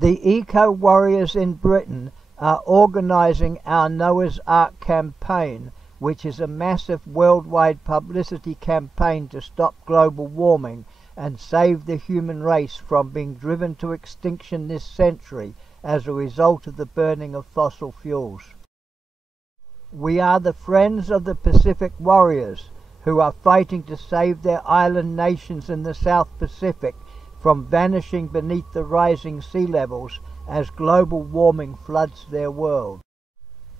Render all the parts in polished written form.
The eco-warriors in Britain are organising our Noah's Ark campaign, which is a massive worldwide publicity campaign to stop global warming and save the human race from being driven to extinction this century as a result of the burning of fossil fuels. We are the friends of the Pacific warriors who are fighting to save their island nations in the South Pacific from vanishing beneath the rising sea levels as global warming floods their world.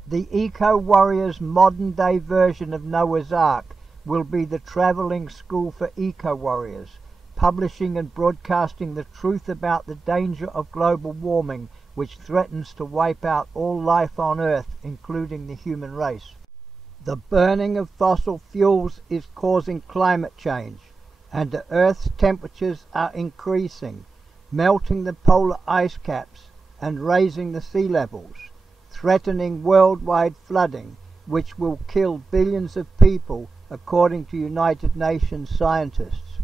The eco-warriors' modern-day version of Noah's Ark will be the travelling school for eco-warriors, publishing and broadcasting the truth about the danger of global warming, which threatens to wipe out all life on Earth, including the human race. The burning of fossil fuels is causing climate change, and the Earth's temperatures are increasing, melting the polar ice caps and raising the sea levels, threatening worldwide flooding, which will kill billions of people, according to United Nations scientists.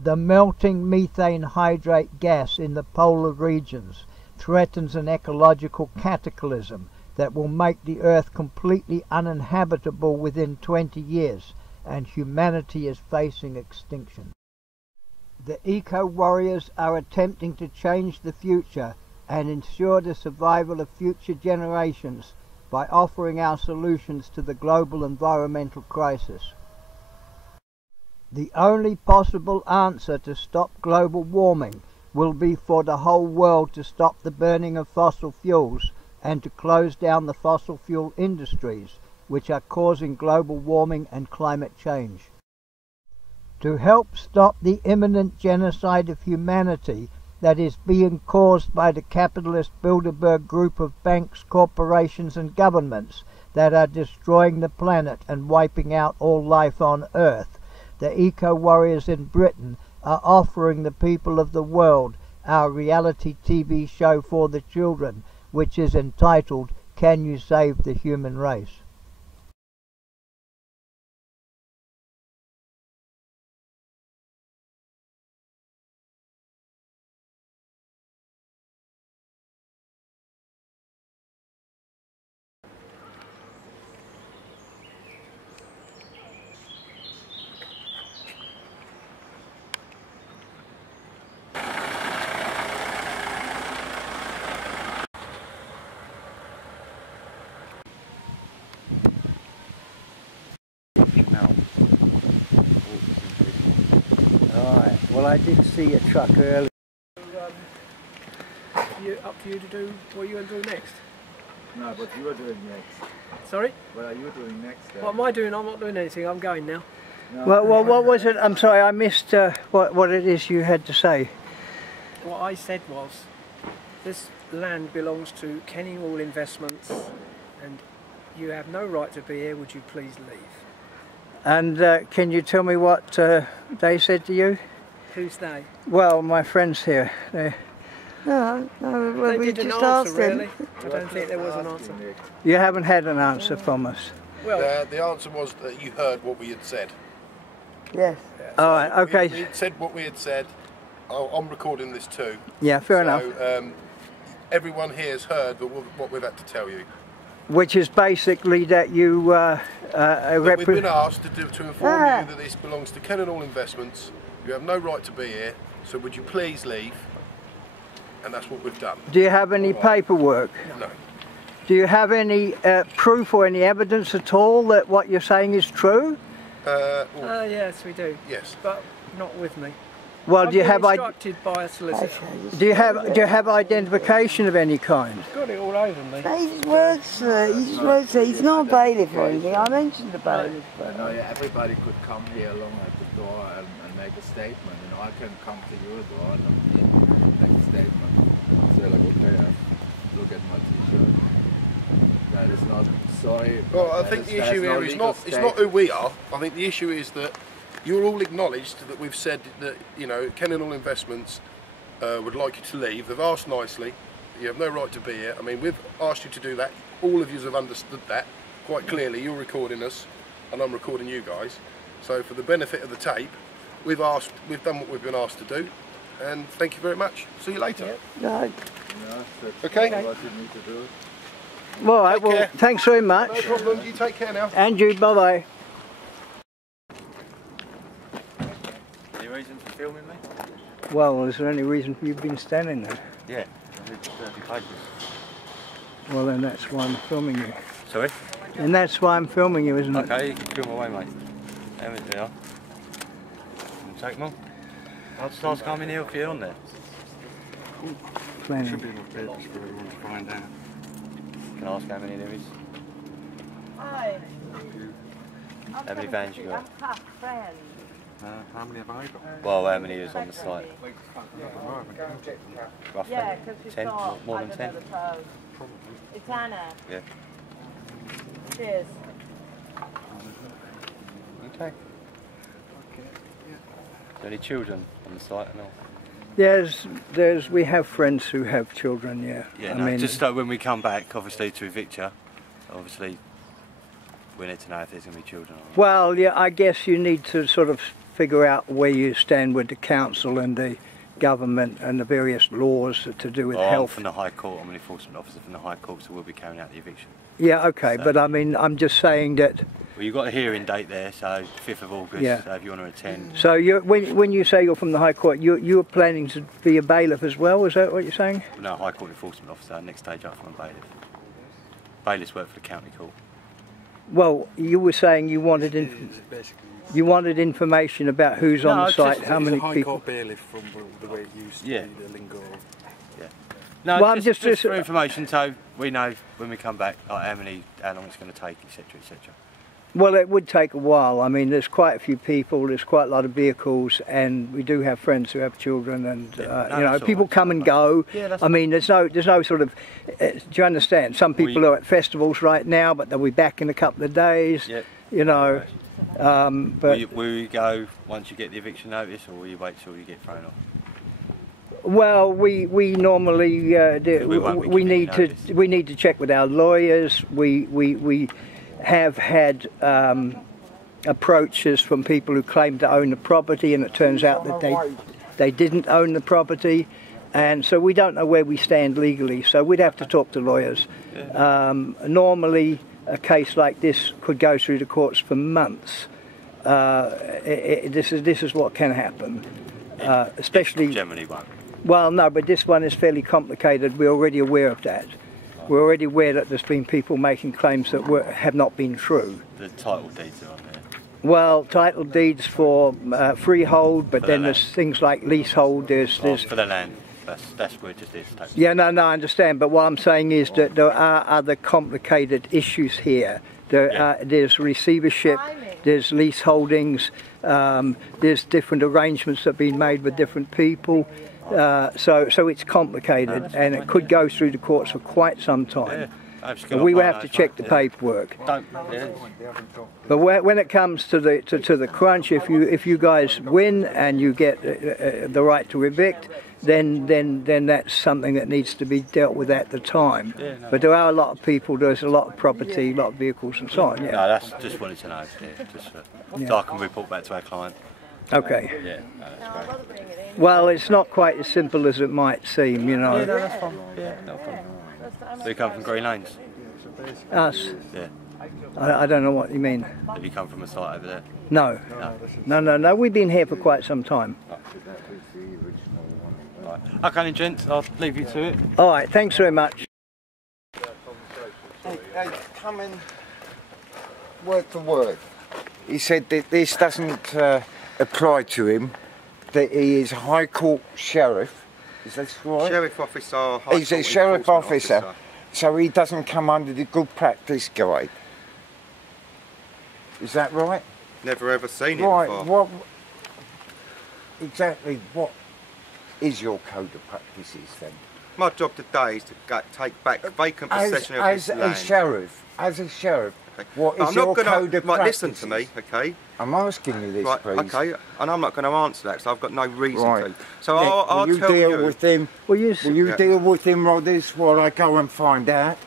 The melting methane hydrate gas in the polar regions threatens an ecological cataclysm that will make the Earth completely uninhabitable within 20 years, and humanity is facing extinction. The eco-warriors are attempting to change the future and ensure the survival of future generations by offering our solutions to the global environmental crisis. The only possible answer to stop global warming will be for the whole world to stop the burning of fossil fuels and to close down the fossil fuel industries, which are causing global warming and climate change. To help stop the imminent genocide of humanity that is being caused by the capitalist Bilderberg Group of banks, corporations and governments that are destroying the planet and wiping out all life on Earth, the eco-warriors in Britain are offering the people of the world our reality TV show for the children, which is entitled, Can You Save the Human Race? Alright, well I did see a truck earlier. Up to you to do what you're going to do next. No, what you are doing next. Sorry? What are you doing next? What am I doing? I'm not doing anything. I'm going now. No. Well, what was it? I'm sorry, I missed what it is you had to say. What I said was, this land belongs to Kenninghall Investments and you have no right to be here. Would you please leave? And can you tell me what they said to you? Who's they? Well, my friends here. No, well, They we didn't just answer, asked really. him. I don't think there was an answer. You haven't had an answer from us. Well, The answer was that you heard what we had said. Yes. All right, okay. We had said what we had said. I'm recording this too. Yeah, fair enough. Everyone here has heard what we've had to tell you. Which is basically that you That we've been asked to inform you that this belongs to Kenninghall Investments. You have no right to be here, so would you please leave? And that's what we've done. Do you have any paperwork? No. Do you have any proof or any evidence at all that what you're saying is true? yes, we do. Yes. But not with me. Well, I've do you been have instructed by a solicitor. do you have identification of any kind? He's got it all over me. He just works, he's not a bailiff or anything. I mentioned the bailiff. But No, everybody could come here along at the door and make a statement. You know, I can come to your door and make a statement. Say like, okay, look at my T-shirt. That is not sorry. Well, I think the issue here is not who we are. I think the issue is that you're all acknowledged that we've said that, you know, Kenninghall Investments would like you to leave. They've asked nicely. You have no right to be here. I mean, we've asked you to do that. All of you have understood that quite clearly. You're recording us and I'm recording you guys. So for the benefit of the tape, we've done what we've been asked to do. And thank you very much. See you later. no. Okay? What you need to do. All right, Take well, care. thanks very much. No problem, you take care now. And you, bye-bye. Any reason for filming me? Well, is there any reason for you being standing there? Yeah, I need 30 pages. Well, then that's why I'm filming you. Sorry? And that's why I'm filming you, isn't it? Okay, you can film away, mate. There we are. Take them on. I'll just ask how many of you on there. Plenty. Should be enough papers for everyone to find out. Can I ask how many there is? Hi. How many vans you got? How many have I got? Well, how many is on the site? Roughly? Yeah, because it's 10? not More than over 10? the toes. It's Anna. Yeah. Cheers. Okay. Is there any children on the site and all? We have friends who have children, yeah. Yeah, I no, mean, just so when we come back, obviously to evict you, obviously we need to know if there's going to be children or not. well, yeah, I guess you need to sort of figure out where you stand with the council and the government and the various laws to do with Well, I'm health. from the High Court, I'm an enforcement officer from the High Court, so we'll be carrying out the eviction. Yeah, okay, So- but I mean, I'm just saying that. Well, you've got a hearing date there, so 5th of August, Yeah. so if you want to attend. So when you say you're from the High Court, you're planning to be a bailiff as well. Is that what you're saying? No, High Court enforcement officer, next stage up from a bailiff. Bailiffs work for the county court. Well, you were saying you wanted information about who's on No, the it's site, just- how He's many a High people. Court bailiff from the way it used to Yeah. be, the lingo. No, Well, I'm just just- for information, so we know when we come back like how long it's going to take, etc., etc. Well, it would take a while. I mean, there's quite a few people, there's quite a lot of vehicles, and we do have friends who have children, and Yeah, no, you know, that's all people right. come and go. Yeah, that's I mean, there's no sort of. Do you understand? Some people We- are at festivals right now, but they'll be back in a couple of days. Yeah. You know, but Will you go once you get the eviction notice, or will you wait till you get thrown off? well, we normally We won't be we giving need notice. to we need to check with our lawyers. We have had approaches from people who claim to own the property, and it turns out that they didn't own the property, and so we don't know where we stand legally. So we'd have to talk to lawyers. Normally, a case like this could go through the courts for months. This is what can happen, especially. Generally won't. Well, no, but this one is fairly complicated. We're already aware of that. We're already aware that there's been people making claims that have not been true. The title deeds are on there. Well, title deeds for freehold, but For then the there's things like leasehold. There's For the land, that's where it just is. yeah, no, I understand. But what I'm saying is that there are other complicated issues here. There's receivership, there's lease holdings, there's different arrangements that have been made with different people. So it's complicated, and it could go through the courts for quite some time. And we will have to check the paperwork. But when it comes to the crunch, if you guys win and you get the right to evict, then that's something that needs to be dealt with at the time. But there are a lot of people, there's a lot of property, a lot of vehicles and so on. Yeah. No, that's just wanted to know. So I can report back to our client. Okay. Yeah, no, that's great. Well, it's not quite as simple as it might seem, you know. Yeah, no, that's fine. Yeah, no problem. So you come from Green Lanes? Us. Yeah. I don't know what you mean. Have you come from a site over there? No. No. We've been here for quite some time. Right. Okay, then, gents, I'll leave you to it. All right. Thanks very much. They come in word for word. He said that this doesn't apply to him, that he is a High Court sheriff. Is that right? Sheriff officer. High He's a Court sheriff enforcement officer, so he doesn't come under the good practice guide. Is that right? Never ever seen it Right. before. Exactly what is your code of practices then? My job today is to take back vacant possession of this land. As a sheriff, Okay. what is I'm your not gonna, code of right, practices? listen to me, okay? I'm asking you this, Right, please. okay, and I'm not going to answer that because I've got no reason Right. to. So Nick, I'll will you tell deal you. with him? Will you Yeah. Deal with him, Rodders, while I go and find out?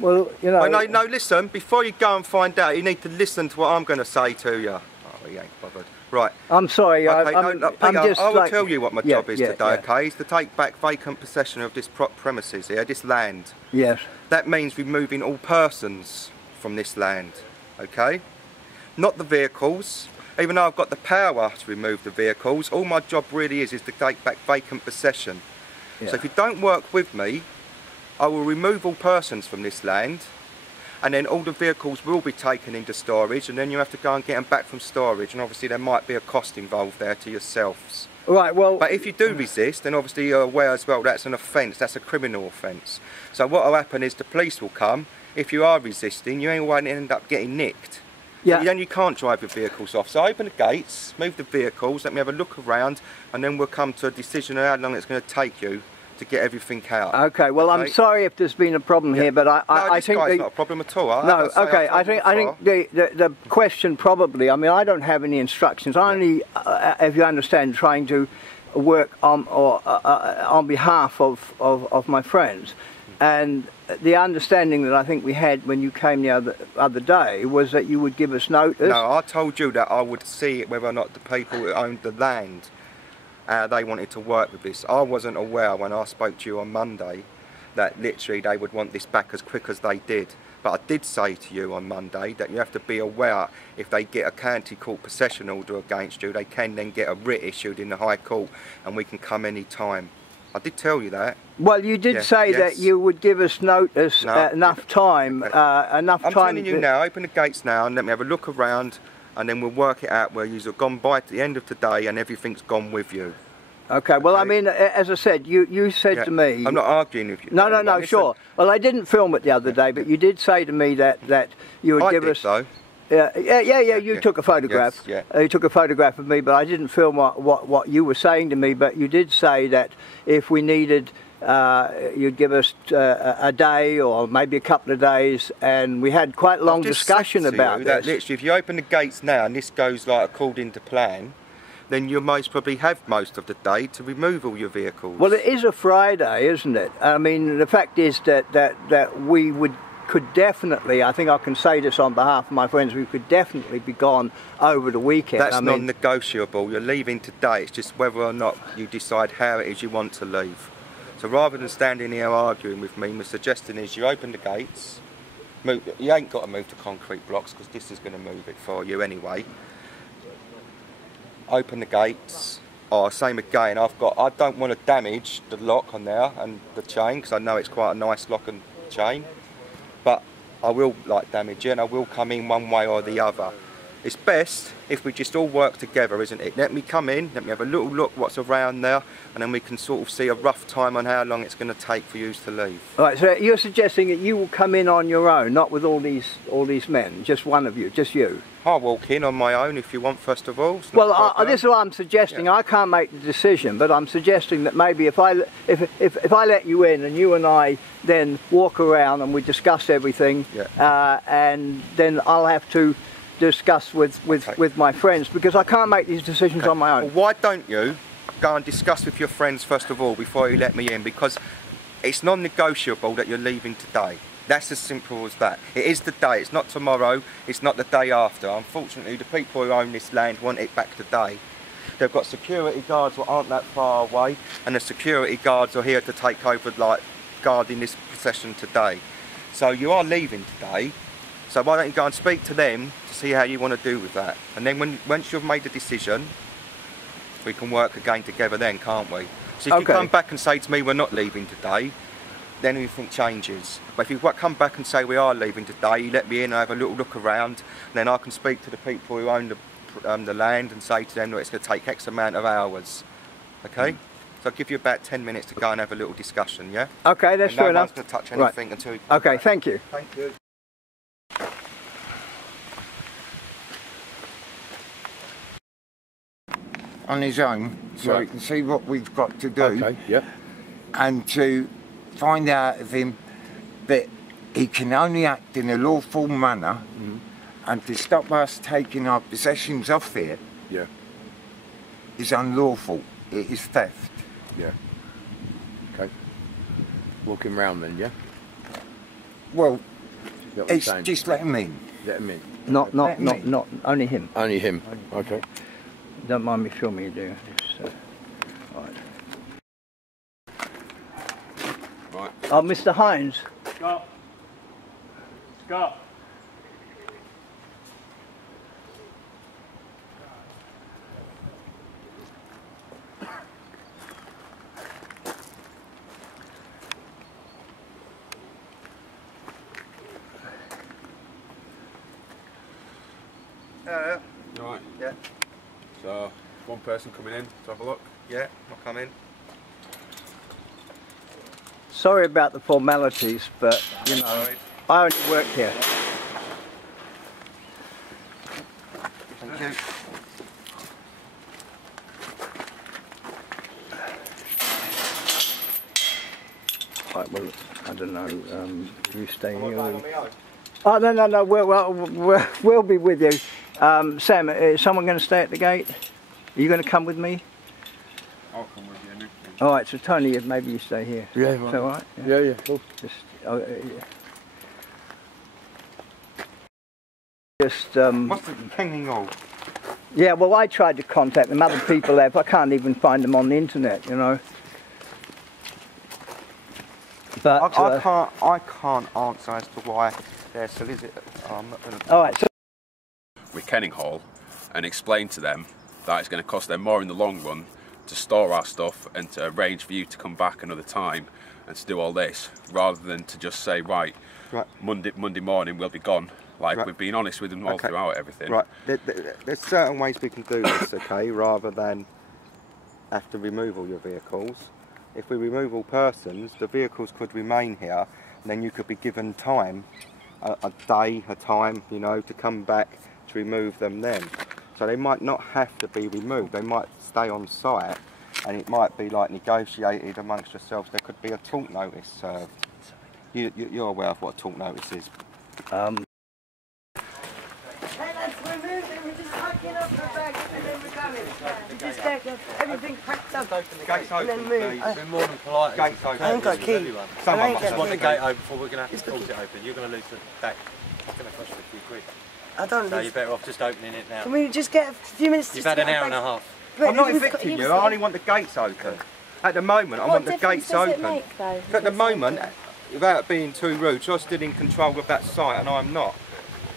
Well, you know. Oh, no, listen. Before you go and find out, you need to listen to what I'm going to say to you. Oh, he ain't bothered. Right. I'm sorry. Okay, I'm Peter, just I will like, tell you what my job is today, okay? Is to take back vacant possession of this premises here, this land. Yes. That means removing all persons from this land, okay? Not the vehicles. Even though I've got the power to remove the vehicles, all my job really is to take back vacant possession. Yeah. So if you don't work with me, I will remove all persons from this land, and then all the vehicles will be taken into storage, and then you have to go and get them back from storage, and obviously there might be a cost involved there to yourselves. Right, well... But if you do resist, then obviously you're aware as well that's an offence, that's a criminal offence. So what will happen is the police will come. If you are resisting, you ain't going to end up getting nicked. Yeah. So then you can't drive your vehicles off. So open the gates, move the vehicles, let me have a look around, and then we'll come to a decision on how long it's going to take you to get everything out. Okay, well, I'm sorry if there's been a problem here, but I think it's not a problem at all. I think the question probably, I mean, I don't have any instructions. I only, if you understand, trying to work on behalf of my friends. And the understanding that I think we had when you came the other day was that you would give us notice. No, I told you that I would see whether or not the people who owned the land, they wanted to work with this. I wasn't aware when I spoke to you on Monday that literally they would want this back as quick as they did. But I did say to you on Monday that you have to be aware if they get a county court possession order against you, they can then get a writ issued in the High Court and we can come any time. I did tell you that. Well, you did say that you would give us notice enough time. I'm telling you now, open the gates now and let me have a look around, and then we'll work it out where you've gone by at the end of today and everything's gone with you. Okay, well, I mean, as I said, you said to me... I'm not arguing with you. No, sure. Well, I didn't film it the other day, but you did say to me that you would give us... though. You took a photograph. Yes, you took a photograph of me, but I didn't film what you were saying to me, but you did say that if we needed... you'd give us a day or maybe a couple of days, and we had quite a long discussion about this. That literally, if you open the gates now and this goes like according to plan, then you'll most probably have most of the day to remove all your vehicles. Well, it is a Friday, isn't it? I mean, the fact is that we could definitely, I think I can say this on behalf of my friends, we could definitely be gone over the weekend. That's non-negotiable. You're leaving today. It's just whether or not you decide how it is you want to leave. So rather than standing here arguing with me, my suggestion is you open the gates. You ain't got to move the concrete blocks because this is going to move it for you anyway. Open the gates. Oh, same again. I don't want to damage the lock on there and the chain because I know it's quite a nice lock and chain. But I will damage it and I will come in one way or the other. It's best if we just all work together, isn't it? Let me come in, let me have a little look what's around there, and then we can sort of see a rough time on how long it's going to take for you to leave. Right, so you're suggesting that you will come in on your own, not with all these men, just one of you, just you? I'll walk in on my own if you want, first of all. Well, this is what I'm suggesting. Yeah. I can't make the decision, but I'm suggesting that maybe if I let you in and you and I then walk around and we discuss everything, and then I'll have to discuss with my friends because I can't make these decisions on my own. Well, why don't you go and discuss with your friends first of all before you let me in, because it's non-negotiable that you're leaving today. That's as simple as that. It is the day, it's not tomorrow, it's not the day after. Unfortunately, the people who own this land want it back today. They've got security guards that aren't that far away, and the security guards are here to take over, guarding this possession today. So you are leaving today, so why don't you go and speak to them to see how you want to do with that. And then once you've made the decision, we can work again together then, can't we? So if you come back and say to me, we're not leaving today, then everything changes. But if you come back and say we are leaving today, you let me in and have a little look around, and then I can speak to the people who own the land and say to them that it's going to take X amount of hours. Okay? So I'll give you about 10 minutes to go and have a little discussion, yeah? Okay, that's fair enough. No one's going to touch anything until you come back. Thank you. Thank you. On his own, so he can see what we've got to do, and to find out of him that he can only act in a lawful manner, and to stop us taking our possessions off here is unlawful. It is theft. Yeah. Okay. Walking round then, yeah? Well, just let him in. Let him in. Not only him. Only him. Okay. Don't mind me filming you, do you? Right. Right. Oh, Mr. Hines. Scott. Scott. Right. Yeah. So, one person coming in to have a look. Yeah, I'll come in. Sorry about the formalities, but you know, I only work here. Thank you. Right, well, I don't know. You stay here. Oh no. We'll be with you. Sam, is someone going to stay at the gate? Are you going to come with me? I'll come with you. All right. So Tony, maybe you stay here. Yeah. Is that all right? Yeah. Cool. What's the hanging on? Yeah. Well, I tried to contact them. Other people have. I can't even find them on the internet. You know. But I can't answer as to why they're solicitor. I'm not going to. All right. So With Kenninghall and explain to them that it's going to cost them more in the long run to store our stuff and to arrange for you to come back another time and to do all this, rather than to just say right. Monday morning we'll be gone. Like we've been honest with them all throughout everything. Right. There's certain ways we can do this, okay, rather than have to remove all your vehicles. If we remove all persons, the vehicles could remain here, and then you could be given time, a day, a time, you know, to come back to remove them then. So they might not have to be removed, they might stay on site, and it might be like negotiated amongst yourselves. There could be a talk notice served. You're aware of what a talk notice is? Hey lads, we're moving, we're just packing up the bags and then we're going. We just get everything packed up and then move. You've been more than polite. Gate's open. I ain't got a key. Someone must want the gate open before we're going to have to force it open. You're going to lose the back. It's going to cost you a few quid. I don't So you're better off just opening it now. Can we just get a few minutes? You've had an hour and a half. I'm not evicting you, I only want the gates open. At the moment, I want the gates open. At the moment, without being too rude, you're still in control of that site and I'm not.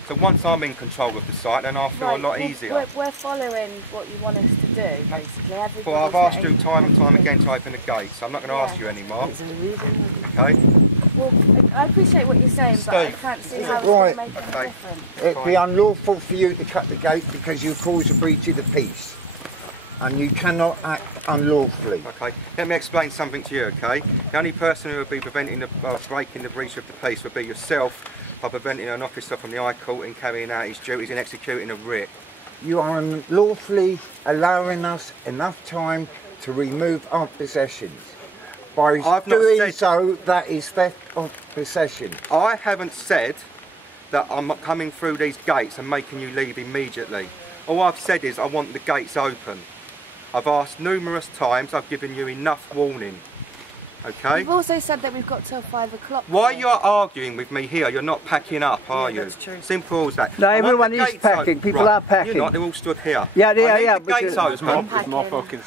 So once I'm in control of the site, then I feel a lot easier. We're following what you want us to do, basically. Well, I've asked you time and time again to open the gates, so I'm not going to ask you anymore. Okay? Well, I appreciate what you're saying, but I can't see how it's going to make any difference. It'd be unlawful for you to cut the gate because you cause a breach of the peace. And you cannot act unlawfully. Okay, let me explain something to you, okay? The only person who would be preventing breaking the breach of the peace would be yourself by preventing an officer from the High Court in carrying out his duties and executing a writ. You are unlawfully allowing us enough time to remove our possessions. By doing so, that is theft of possession. I haven't said that I'm not coming through these gates and making you leave immediately. All I've said is I want the gates open. I've asked numerous times, I've given you enough warning. Okay? You've also said that we've got till 5 o'clock. Why you're arguing with me here? You're not packing up, are you? That's true. Simple as that. No, everyone is packing. People are packing. You're not, they're all stood here. Yeah. I need the but gates open.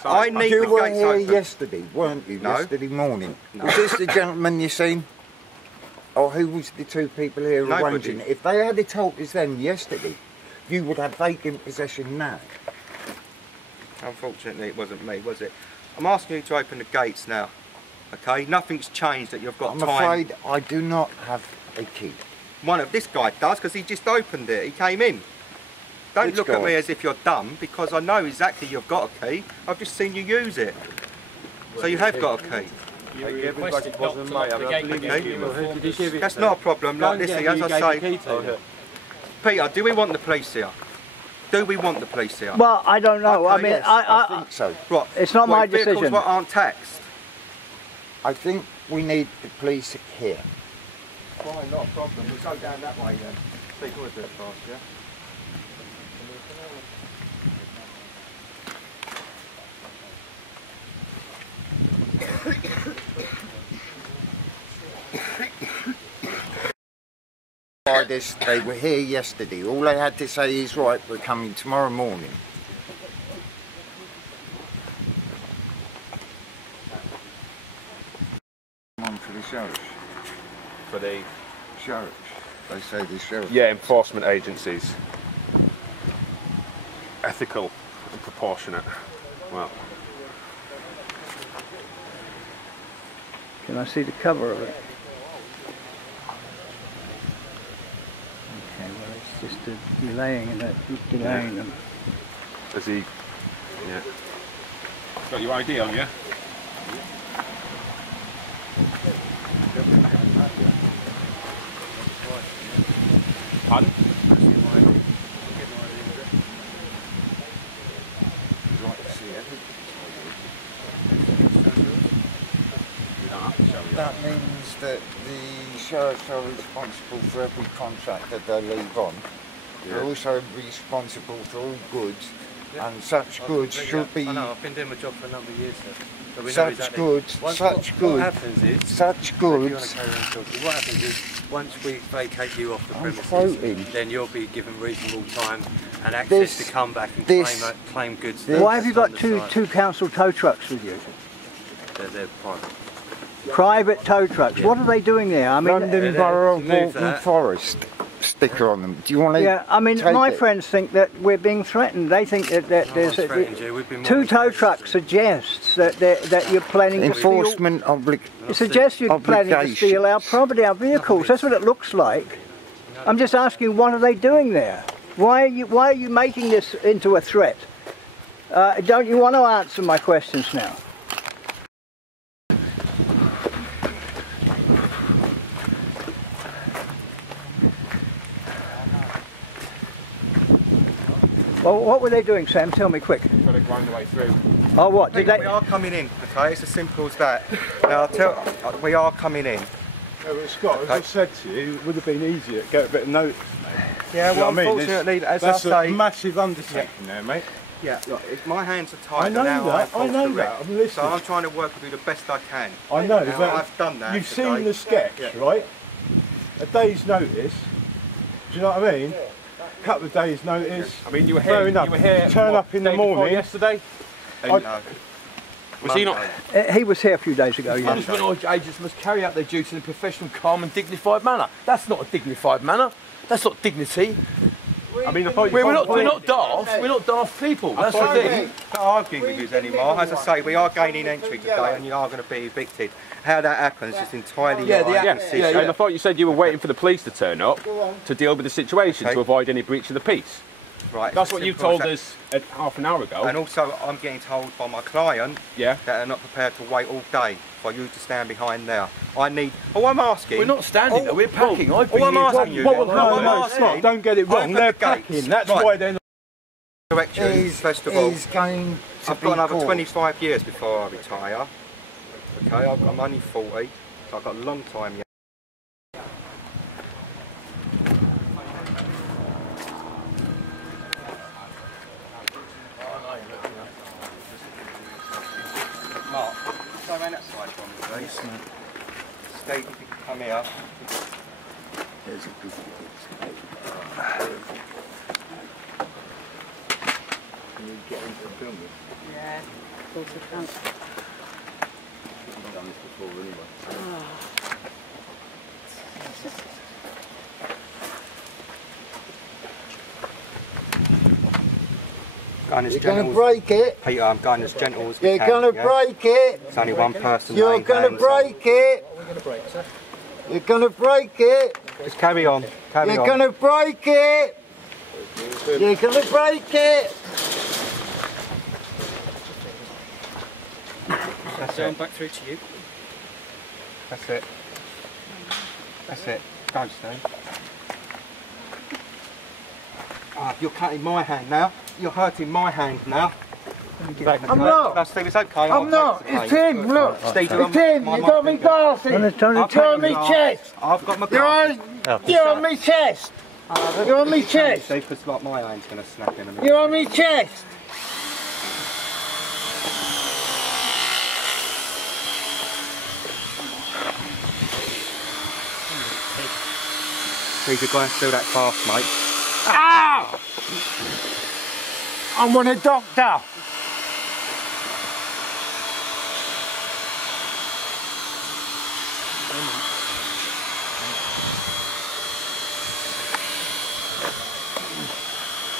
I need you the were gates here open. yesterday, weren't you? No. Yesterday morning. No. Was this the gentleman you seen? Or who was the two people here arranging it? If they had told us then yesterday, you would have vacant possession now. Unfortunately, it wasn't me, was it? I'm asking you to open the gates now. Okay? Nothing's changed that you've got I'm time. afraid I do not have a key. One of this guy does, because he just opened it. He came in. Don't Which look at guy? me as if you're dumb, because I know exactly you've got a key. I've just seen you use it. So you have got a key. That's not a problem. Like this, as I say, Peter, do we want the police here? Do we want the police here? Well, I don't know. Okay, I mean, yes, I think so. Right. It's not my vehicles decision. What aren't taxed? I think we need the police here. Fine, not a problem. We'll go down that way then. Speak with it fast, yeah? By this, they were here yesterday. All they had to say is, right, we're coming tomorrow morning. say the sheriff. Yeah, enforcement agencies. Ethical and proportionate. Well. Can I see the cover of it? Okay, well it's just delaying and delaying them. Has he? Yeah. Got your ID on you? Pardon? That means that the sheriffs are responsible for every contract that they leave on. They're also responsible for all goods, and such goods should be. I know, I've been doing my job for a number of years, sir. So we know Such exactly. goods, What happens is, such if you want goods. to carry on talking, what happens is, once we vacate you off the I'm premises, quoting. then you'll be given reasonable time and access to come back and claim goods. Why have you got two council tow trucks with you? They're private. Private tow trucks. Yeah. What are they doing there? I mean, London Borough of Waltham Forest sticker on them. Do you want to? Yeah, I mean, my friends think that we're being threatened. They think that there's two tow trucks suggests that you're planning enforcement to steal. It suggests you're planning to steal our property, our vehicles. That's what it looks like. I'm just asking, what are they doing there? Why are you making this into a threat? Don't you want to answer my questions now? Well, what were they doing, Sam? Tell me quick. Trying to grind the way through. Oh, what? Did they? We are coming in, okay? It's as simple as that. Now, we are coming in. Yeah, but Scott, as I said to you, it would have been easier to get a bit of notice, mate. Yeah, well, you know unfortunately, as that's I say... a massive undertaking there, mate. Yeah, look, my hands are tied. I know now that, I know that, I'm listening. So I'm trying to work with you the best I can. I know, now, but I've done that. You've today. seen the sketch, right? A day's notice, do you know what I mean? A couple of days notice. I mean, you were fair here. enough. You were here. Turn up in the morning. Yesterday. Was he not? He was here a few days ago. Yeah. Management agents must carry out their duties in a professional, calm and dignified manner. That's not a dignified manner. That's not dignity. I mean, I thought we're not daft. We're not daft people. That's the thing. Not arguing with you anymore. As I say, we are gaining entry today, and you are going to be evicted. How that happens is entirely your own decision. And I thought you said you were waiting for the police to turn up to deal with the situation to avoid any breach of the peace. Right. That's what you told us half an hour ago. And also, I'm getting told by my client that they're not prepared to wait all day for you to stand behind there. I need. Oh, I'm asking. We're not standing there. We're packing. I've been I'm asking you. No, don't get it wrong. They're packing. That's why they're not. Direction, first of all. I've got another 25 years before I retire. Okay, I'm only 40, so I've got a long time yet. Mark, go around that side for me, please. Steve, if you can come here. There's a good Can you get into the film? Yeah, of course I can. I've done this before anyway. You're going to break it. Peter, I'm going as gentle as we You're can. going to break it. It's only one person. You're going to break it. What are we going to break, sir? You're going to break it. Just carry on. Carry You're on. going to break it. You're going to break it. That's Going it. back through to you. That's it. That's it. Go, Steve. Ah, you're cutting my hand now. You're hurting my hand now. I'm not. No, Steve, it's okay. I'm not. It's him. Look. Steve, It's him. You got me glasses. You're on me chest. I've got my glasses. You're on me chest. You're on me chest. Steve, because like my hand's going to snap in a minute. You're on me chest. Steve, you're going to do that fast, mate. Ah! I want a doctor.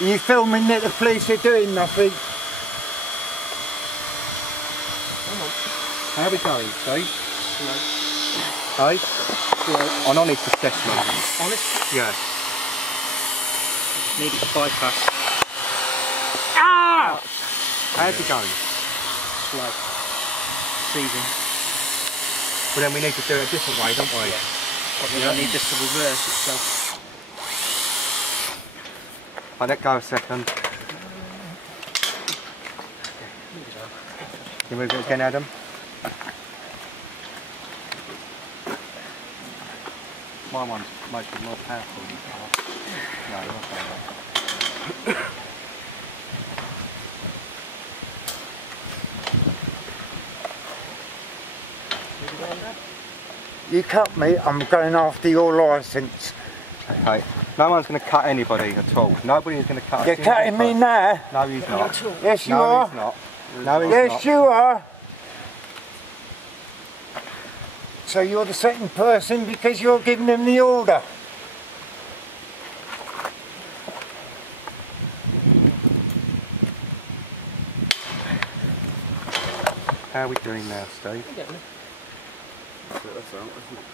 Are you filming that the police are doing nothing? How are we going, Steve? Slow. Hey? Slow. An honest assessment. Honest? Yeah. Need it to bypass. Ah! How's it going? Slow. Seizing. Well then we need to do it a different way, don't we? Yeah. I need this to reverse itself. I'll let go a second. You move it again, Adam? My one's mostly more powerful than yours. No, you're not. You cut me, I'm going after your licence. Okay. No one's going to cut anybody at all. Nobody's going to cut. You're cutting me now? No, he's not. Yes, you are. No, he's not. No, he's yes, not. you are. So you're the second person because you're giving them the order. How are we doing now, Steve? That's out, isn't it?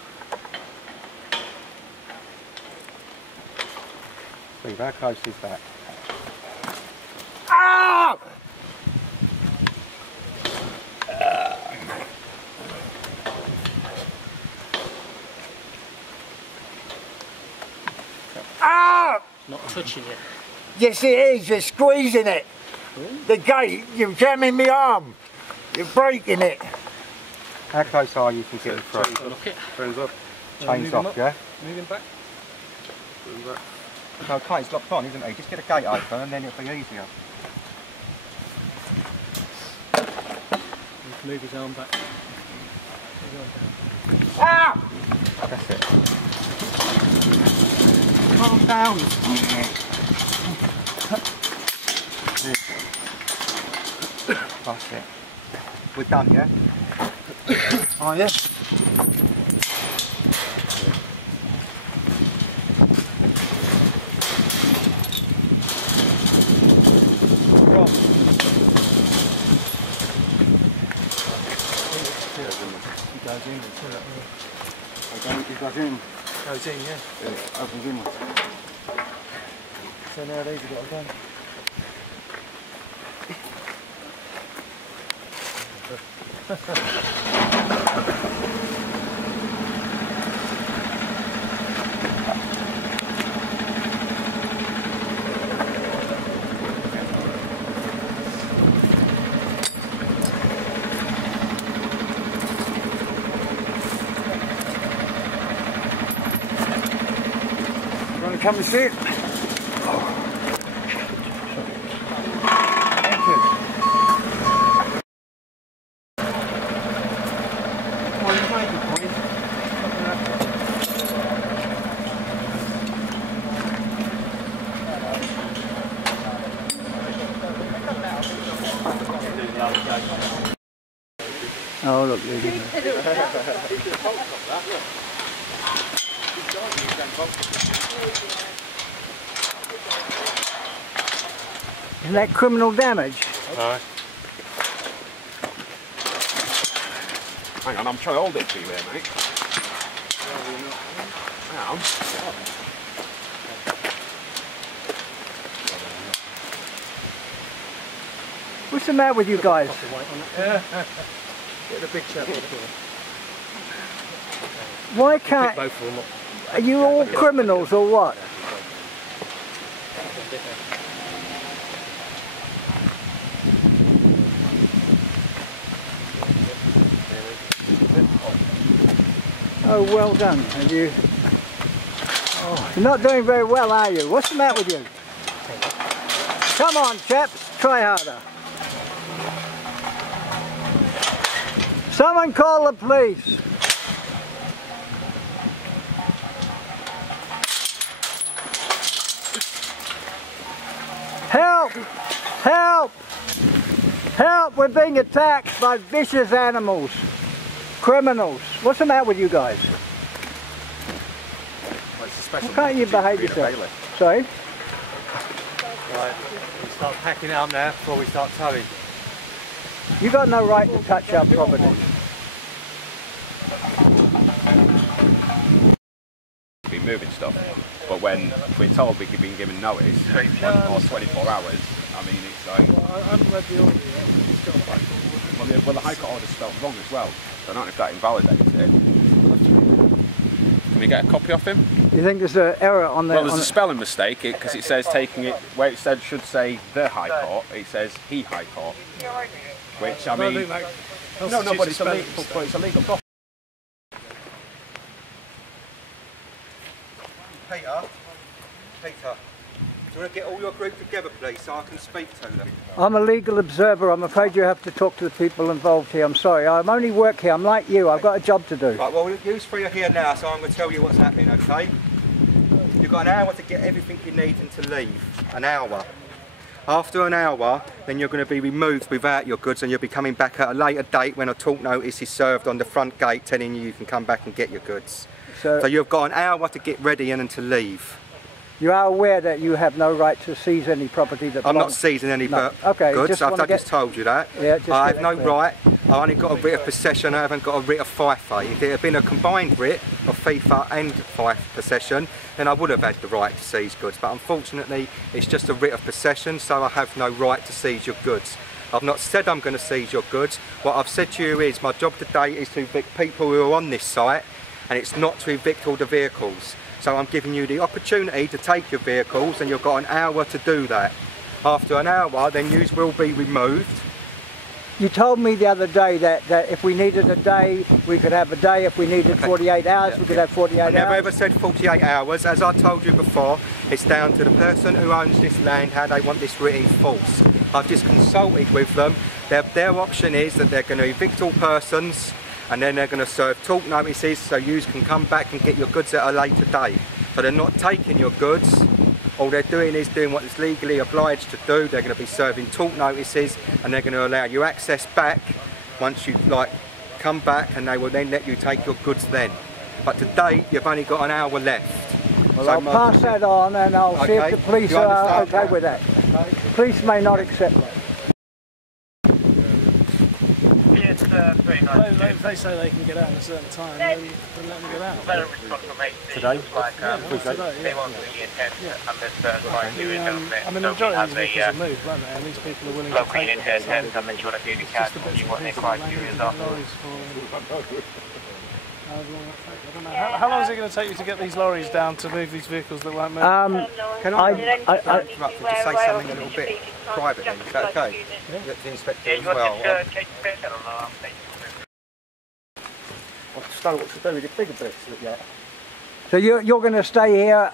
Steve, how close is that? Ah! Ah! Not touching it. Yes, it is. You're squeezing it. The gate. You're jamming my arm. You're breaking it. How close are you from getting through? Look it. Chains up. Chains off, yeah? Moving back. Moving back. Okay, it's locked on, isn't it? Just get a gate open and then it'll be easier. Move his arm back. Ah! That's it. Calm down. That's it. We're done, yeah? Oh, yes. Goes in, yeah. Yeah, opens in. So now these have got to go. Come and see it. Thank you. Oh, look, there you go. Isn't that criminal damage? No. Hang on, I'm trying to hold it for you there, mate. Hang on. What's the matter with you guys? Get the big chap. Why can't... Are you all criminals or what? Oh, well done. Have you... Oh, you're not doing very well, are you? What's the matter with you? Come on, chaps. Try harder. Someone call the police. Help! Help! Help! We're being attacked by vicious animals. Criminals. What's the matter with you guys? Well, Why can't you behave yourself? Sorry? Right, we start packing it up now before we start towing. You got no right to touch our property. Be moving stuff, but when we're told we've been given notice or 24 hours, I mean it's like. Well, I haven't read the order yet. It's got a High Court order. Well, the High Court order's spelled wrong as well. So I don't know if that invalidates it. Can we get a copy off him? You think there's an error on there? Well, there's a spelling mistake because it says taking it where it said should say the High Court. It says he High Court, which I mean. No, but it's a legal document. Peter, do you want to get all your group together, please, so I can speak to them? I'm a legal observer. I'm afraid you have to talk to the people involved here. I'm sorry. I'm only work here. I'm like you. I've got a job to do. Right, well, you three are here now, so I'm going to tell you what's happening, okay? You've got an hour to get everything you need and to leave. An hour. After an hour, then you're going to be removed without your goods and you'll be coming back at a later date when a talk notice is served on the front gate telling you can come back and get your goods. So you've got an hour to get ready and to leave. You are aware that you have no right to seize any property that I'm not seizing any goods, I've just told you that. Yeah, I have no right, I only got a writ of possession, I haven't got a writ of FIFA. If it had been a combined writ of FIFA and FIFA possession, then I would have had the right to seize goods, but unfortunately it's just a writ of possession, so I have no right to seize your goods. I've not said I'm going to seize your goods. What I've said to you is my job today is to evict people who are on this site, and it's not to evict all the vehicles. So I'm giving you the opportunity to take your vehicles and you've got an hour to do that. After an hour, then you will be removed. You told me the other day that if we needed a day, we could have a day. If we needed 48 hours, we could have 48 hours. I never ever said 48 hours. As I told you before, it's down to the person who owns this land, how they want this written false. I've just consulted with them. Their option is that they're going to evict all persons, and then they're going to serve talk notices so you can come back and get your goods at a later date. So they're not taking your goods, all they're doing is doing what it's legally obliged to do. They're going to be serving talk notices and they're going to allow you access back once you come back, and they will then let you take your goods then. But today you've only got an hour left. Well, I'll pass that on and I'll see if the police are okay with that. The police may not accept that. They say they can get out at a certain time, then let them get out. Today? Today, I mean, the majority of these vehicles are moved, weren't they? And these people are willing to take them. It's just a bit how long is it going to take you to get these lorries down to move these vehicles that won't move? Can I interrupt you to say something a little bit privately? Is that okay? Yeah. The inspector as well. I just don't know what to do with the bigger bits yet. So you're going to stay here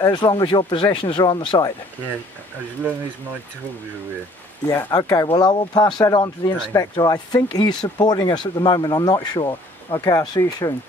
as long as your possessions are on the site? Yeah, as long as my tools are here. Yeah, okay, well I will pass that on to the inspector. I think he's supporting us at the moment, I'm not sure. Okay, I'll see you soon.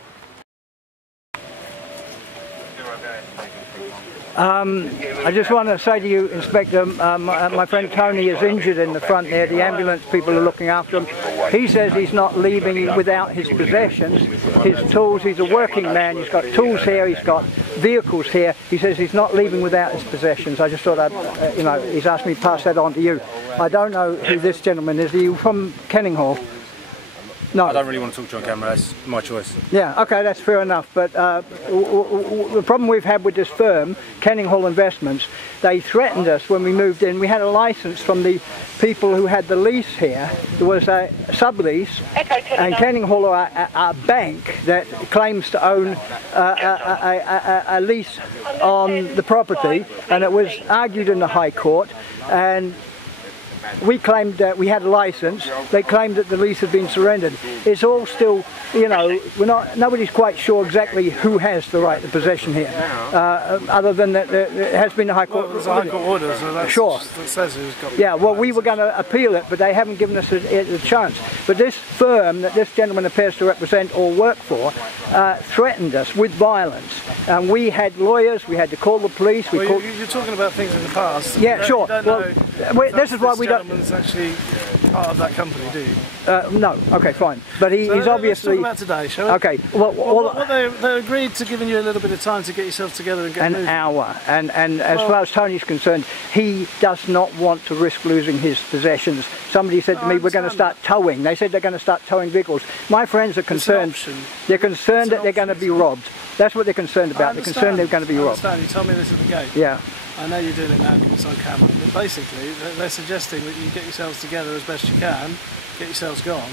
I just want to say to you, Inspector, my friend Tony is injured in the front there. The ambulance people are looking after him. He says he's not leaving without his possessions, his tools. He's a working man. He's got tools here. He's got vehicles here. He says he's not leaving without his possessions. I just thought I'd, you know, he's asked me to pass that on to you. I don't know who this gentleman is. Are you from Kenninghall? No. I don't really want to talk to you on camera, that's my choice. Yeah, okay, that's fair enough, but the problem we've had with this firm, Kenninghall Investments, they threatened us when we moved in. We had a licence from the people who had the lease here. There was a sublease, and Kenninghall are a bank that claims to own a lease on the property, and it was argued in the High Court, and we claimed that we had a licence. They claimed that the lease had been surrendered. It's all still, you know, nobody's quite sure exactly who has the right to possession here, other than that it has been a High Court. Well, there's a High Court order, so that's sure. That says who's got. Yeah, well, we were going to appeal it, but they haven't given us a chance. But this firm that this gentleman appears to represent or work for threatened us with violence, and we had lawyers. We had to call the police. Well, you're talking about things in the past. Yeah, sure. Well, this is why we don't. Actually part of that company, do you? No. Okay, fine. But he's obviously. Let's talk about today, shall we? Okay. Well, they agreed to giving you a little bit of time to get yourself together and get moving. An hour. And as far as Tony's concerned, he does not want to risk losing his possessions. Somebody said to me, we're going to start towing. They said they're going to start towing vehicles. My friends are concerned. They're concerned that they're going to be robbed. That's what they're concerned about. They're concerned they're going to be robbed. I understand. You told me this at the gate. Yeah. I know you're doing it now because it's on camera, but basically they're suggesting that you get yourselves together as best you can, get yourselves gone,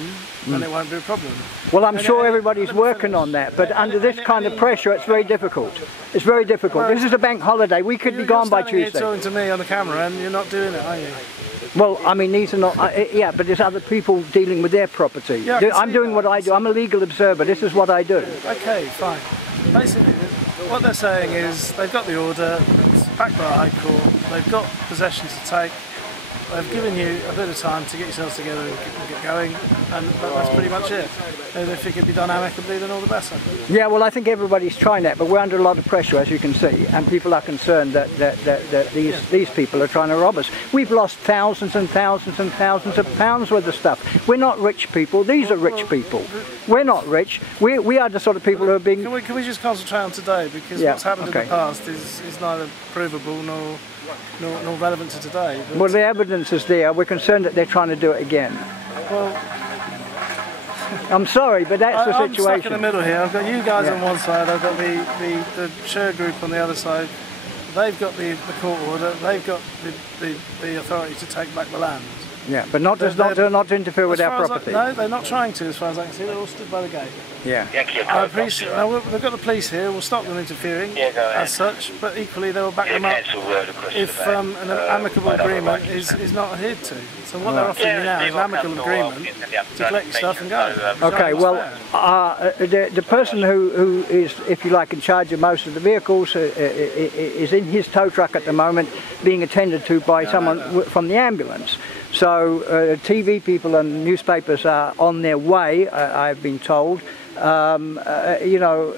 then it won't be a problem. Well, I'm sure everybody's working on that, but under this kind of pressure, it's very difficult. It's very difficult. This is a bank holiday. We could be gone by Tuesday. You're talking to me on the camera and you're not doing it, are you? Well, I mean, these are not, yeah, but there's other people dealing with their property. Yeah, I'm doing what I do. I'm a legal observer. This is what I do. Okay, fine. Basically, what they're saying is they've got the order, it's backed by High Court, they've got possession to take, they've given you a bit of time to get yourselves together and get going, and that's pretty much it. And if it can be done amicably, then all the better. Yeah, well, I think everybody's trying that, but we're under a lot of pressure, as you can see, and people are concerned that these people are trying to rob us. We've lost thousands and thousands and thousands of pounds worth of stuff. We're not rich people. These are rich people. We're not rich. We are the sort of people who are being... Can we just concentrate on today, because what's happened in the past is neither provable nor relevant to today. Well, the evidence is there. We're concerned that they're trying to do it again. Well, I'm sorry, but that's the situation. I'm stuck in the middle here. I've got you guys on one side, I've got the Sher Group on the other side. They've got the court order, they've got the authority to take back the land. Yeah, but not to interfere with our property. No, they're not trying to, as far as I can see. They're all stood by the gate. Yeah. I appreciate. They've got the police here. We'll stop them interfering as such, but equally they will back them up if an amicable agreement is not adhered to. So what they're offering you now is an amicable agreement to collect your stuff and go. Okay. Well, the person who is, if you like, in charge of most of the vehicles is in his tow truck at the moment, being attended to by someone from the ambulance. So TV people and newspapers are on their way, I've been told. You know,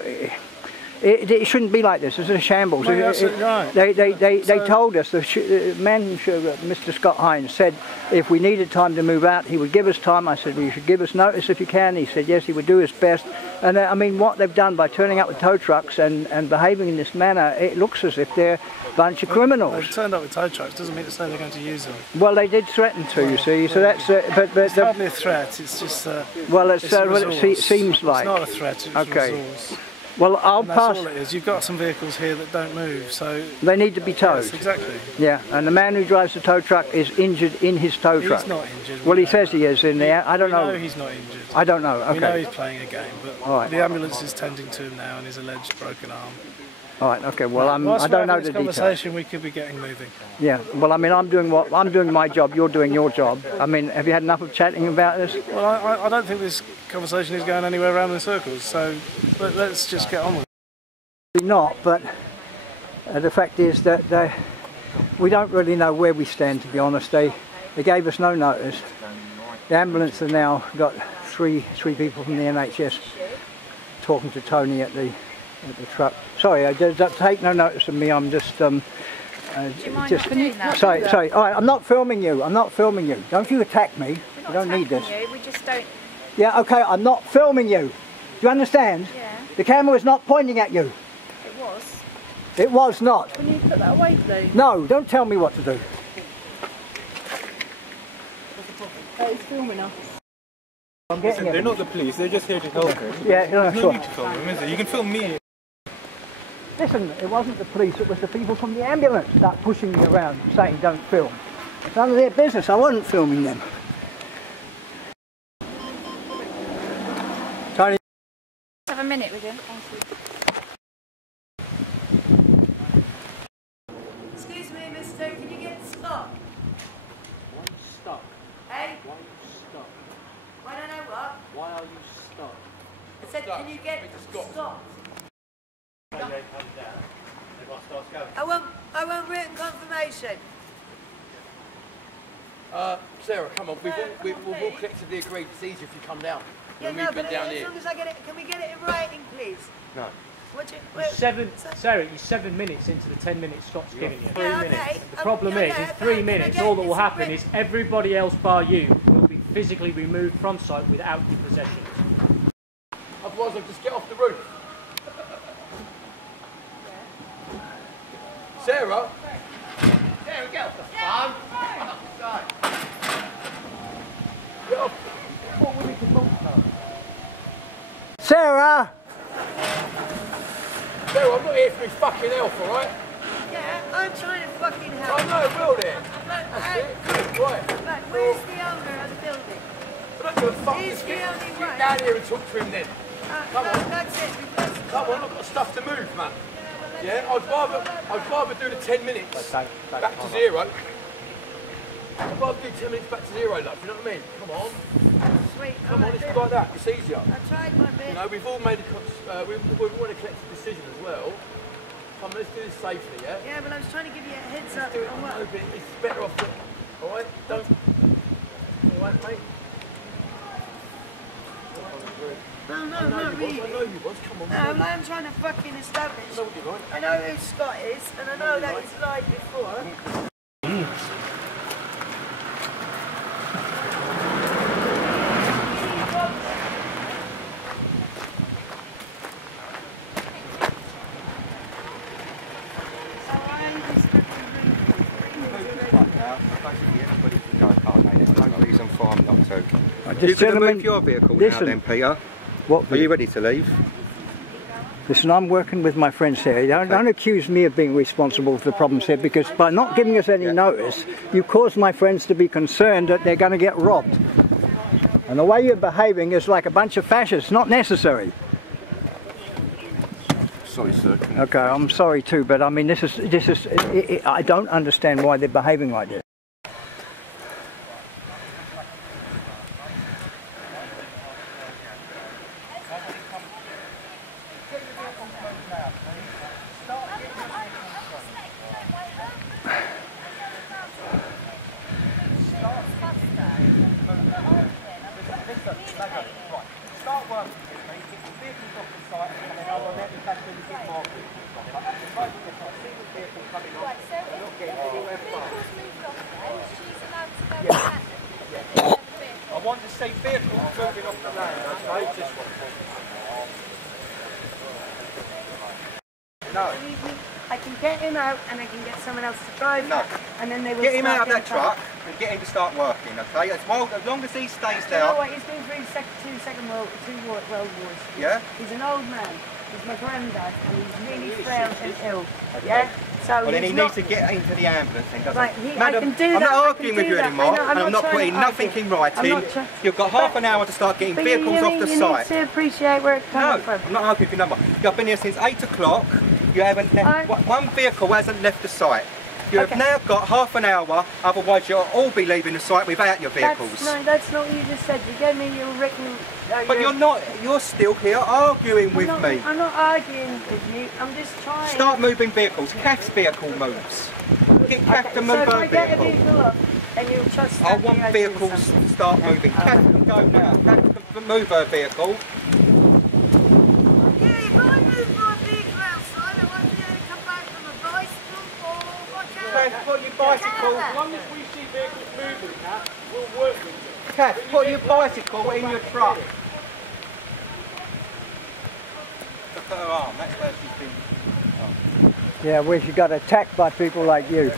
it shouldn't be like this. It's a shambles. No, you're absolutely right. They told us, the man, Mr. Scott Hines, said if we needed time to move out, he would give us time. I said, well, you should give us notice if you can. He said, yes, he would do his best. And I mean, what they've done by turning up with tow trucks and behaving in this manner, it looks as if they're a bunch of criminals. They've turned up with tow trucks, doesn't mean to say they're going to use them. Well, they did threaten to, you see, so that's... but it's hardly a threat, it's just... well, it's what it seems like. It's not a threat, it's a resource. Well, I'll pass... That's all it is. You've got some vehicles here that don't move, so... They need to be towed. Yes, exactly. Yeah, and the man who drives the tow truck is injured in his tow truck. He's not injured. Well, he says he is in there. I don't know. We know he's not injured. I don't know, okay. We know he's playing a game, but the ambulance is tending to him now and his alleged broken arm. All right, okay, well, I don't know the details. Conversation, we could be getting moving. Yeah, well, I mean, I'm doing my job, you're doing your job. I mean, have you had enough of chatting about this? Well, I don't think this conversation is going anywhere around in circles, so let's just get on with it. Not, but the fact is that we don't really know where we stand, to be honest. They gave us no notice. The ambulance have now got three people from the NHS talking to Tony at the truck. Sorry, take no notice of me. I'm just do you mind not doing that? Sorry. All right, I'm not filming you. I'm not filming you. Don't you attack me. You don't need this. We just don't. Yeah, okay. I'm not filming you. Do you understand? Yeah. The camera is not pointing at you. It was. It was not. Can you put that away, please? No, don't tell me what to do. He's filming us. Listen, they're not the police, they're just here to help him. Yeah, There's no need to film him, is it? You can film me. Listen, it wasn't the police, it was the people from the ambulance that pushing me around saying don't film. It's none of their business, I wasn't filming them. Tony. Have a minute with him. Thank you. Excuse me, mister, can you get stopped? Why are you stuck? Hey? Why are you stuck? I don't know what. Why are you stuck? I said, can you get stopped? I want written confirmation. Sarah, come on. We've all collectively agreed it's easier if you come down. Yeah, no, but as long as I get it, can we get it in writing, please? No. Sarah, you're 7 minutes into the 10-minute stop's giving you. 3 Yeah, minutes. okay. The problem is, in 3 minutes, all that will happen is everybody else bar you will physically be removed from site without your possessions. Otherwise I'll just get off the roof. Sarah? Sarah, get off the farm. Get off. What we need to talk about? Sarah! Sarah, I'm not here for his fucking health, alright? Yeah, I'm trying to fucking help. I know, will then. That's it. Good, right. But where's the owner of the building? I don't give a fuck. He's the only Get one. down here and talk to him then. Come on. That's it. Come on, I've got stuff to move, man. Yeah, I'd rather do the 10 minutes back to zero. I'd rather do 10 minutes back to zero, love. You know what I mean? Come on. Sweet. Come on, it's like that. It's easier. I tried my bit. You know, we've all made a we want a collective decision as well. Come on, let's do this safely, yeah? Yeah, but I was trying to give you a heads up. Do it. On what... No, but it's better off. All right, don't. All right, mate. No, I know not you really. was. I know you was. Come on. No, I'm trying to fucking establish. I know what you're like. I know who Scott is, and I know that he's lied before. You can move your vehicle now then, Peter. What? Are you ready to leave? Listen, I'm working with my friends here. Don't accuse me of being responsible for the problems here, because by not giving us any notice, you cause my friends to be concerned that they're going to get robbed. And the way you're behaving is like a bunch of fascists, not necessary. Sorry, sir. Okay, I'm sorry too, but I mean, I don't understand why they're behaving like this. I want to see vehicles moving off the land, okay? This one. No. I can get him out and I can get someone else to drive No. and then they will Get him out of that start truck and get him to start working, okay? As long as he stays Do you know there. what? He's been through two world wars. Yeah? He's an old man. He's my granddad and he's really frail and ill. Yeah? So Well, then he not... needs to get into the ambulance then, doesn't Right, he? I Madam, can do I'm that, not I arguing can with do you that. anymore, I know, and I'm not trying putting to nothing argue. in writing. You've got half an hour to start getting vehicles off the site. You need to appreciate where it's coming from. I'm not arguing with your number. I've been here since 8 o'clock. You haven't left, one vehicle hasn't left the site. You have now got half an hour, otherwise you'll all be leaving the site without your vehicles. That's not what you just said. You gave me your written... But you're still here arguing with me. I'm not arguing with you, I'm just trying... Start moving vehicles. Kath's vehicle moves. Get Kath to move her So if I get a vehicle. vehicle up, then you'll trust I want vehicles to start moving. Kath can go now. Kath can move her vehicle. Yeah, if I move my vehicle outside, I won't be able to come back from a bicycle or what can I? Kath, put your bicycle. As long as we see vehicles moving, Kath, we'll work with you. Kath, put your bicycle in your truck. Look at her arm, that's where she's been. Oh. Yeah, where she got attacked by people like you.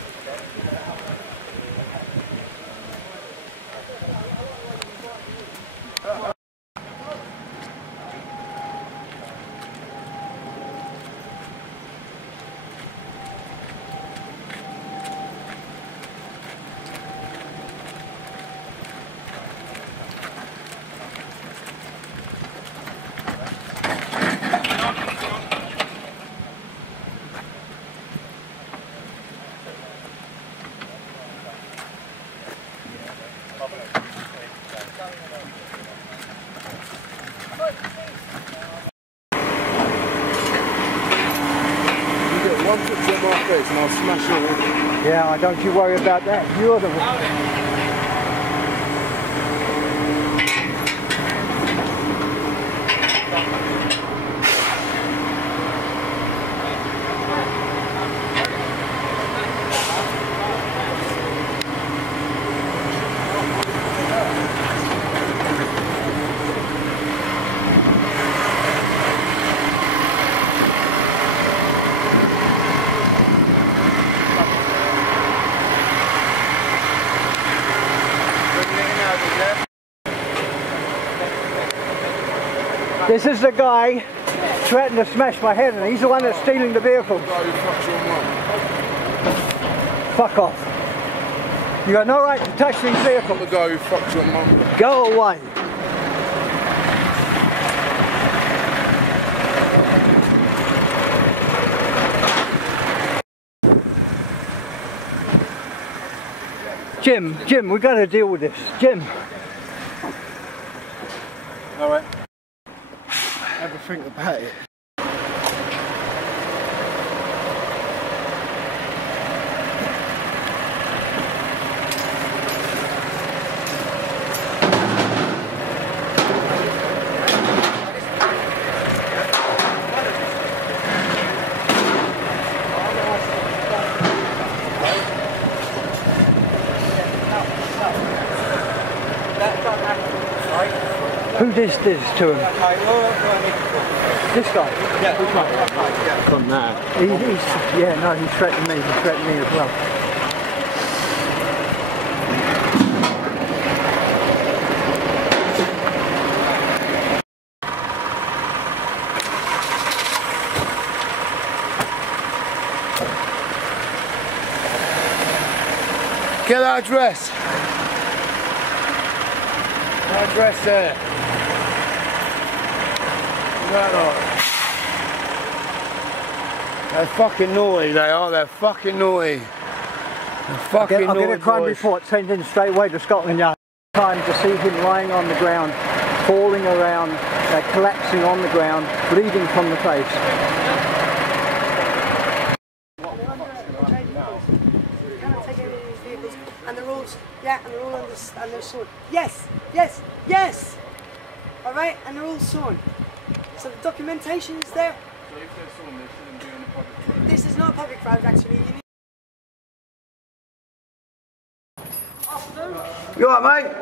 And I'll smash it. Yeah, don't you worry about that. You're the one. This is the guy threatening to smash my head, and he's the one that's stealing the vehicle. Fuck off. You got no right to touch these vehicles. Go fuck your mum. Go away. Jim, we've got to deal with this. Jim. All right. Have a think about it. Who did this to him? This guy? Yeah, which one? Come now. He threatened me. He threatened me as well. Get that address. That address there. They're fucking naughty, they are. They're fucking naughty. They're fucking naughty. I'll get a crime report sent in straight away to Scotland Yard. Time to see him lying on the ground, falling around, collapsing on the ground, bleeding from the face. And the rules, yeah, and they're all on this, and they're sworn. Yes, yes, yes! Alright, and they're all sworn. So the documentation is there. So if they're sworn, they shouldn't be on a public road. This is not a public road, actually. You alright, mate?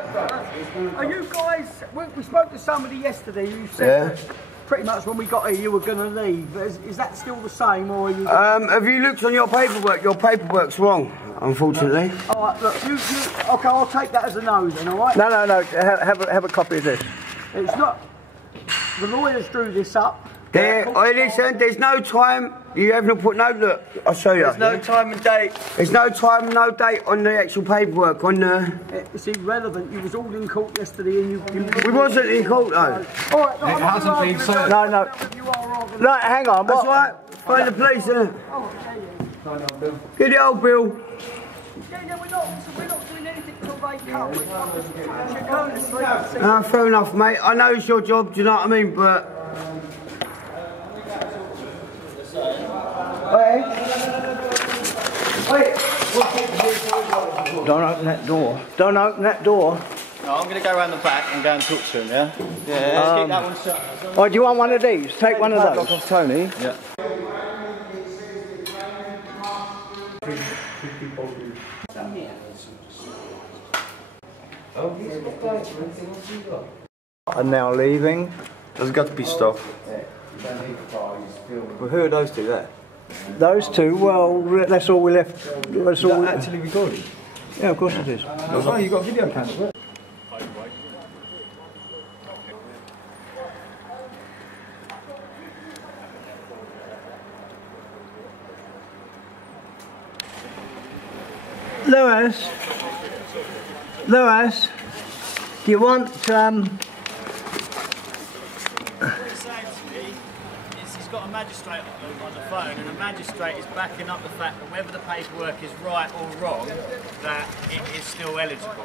Are you guys, we spoke to somebody yesterday who said that pretty much when we got here you were going to leave. Is that still the same, or are you... have you looked on your paperwork? Your paperwork's wrong, unfortunately. Alright, look, okay, I'll take that as a no then, alright? No, have a copy of this. It's not... The lawyers drew this up. Listen, there's no time, you haven't put no, look, I'll show you. There's no time and date. There's no time, no date on the actual paperwork, on the... It's irrelevant, you was all in court yesterday and you... We wasn't in court though. Alright, no, it hasn't been said. No, hang on. That's right, phone the police, innit? Get the old bill. Yeah, we're not doing anything till they come. Fair enough, mate. I know it's your job, do you know what I mean, but... Don't open that door. Don't open that door. No, I'm going to go around the back and go and talk to him, yeah? Yeah, let's keep that one shut. Oh, do you want one of these? Take one of those. Off Tony. Yeah. And now leaving. There's got to be stuff. Well, who are those two there? Those two, well, that's all we left. That's all actually recorded? Yeah, of course it is. Oh, you got a video camera? Lewis, do you want He's got a magistrate on the phone, and the magistrate is backing up the fact that whether the paperwork is right or wrong, that it is still eligible.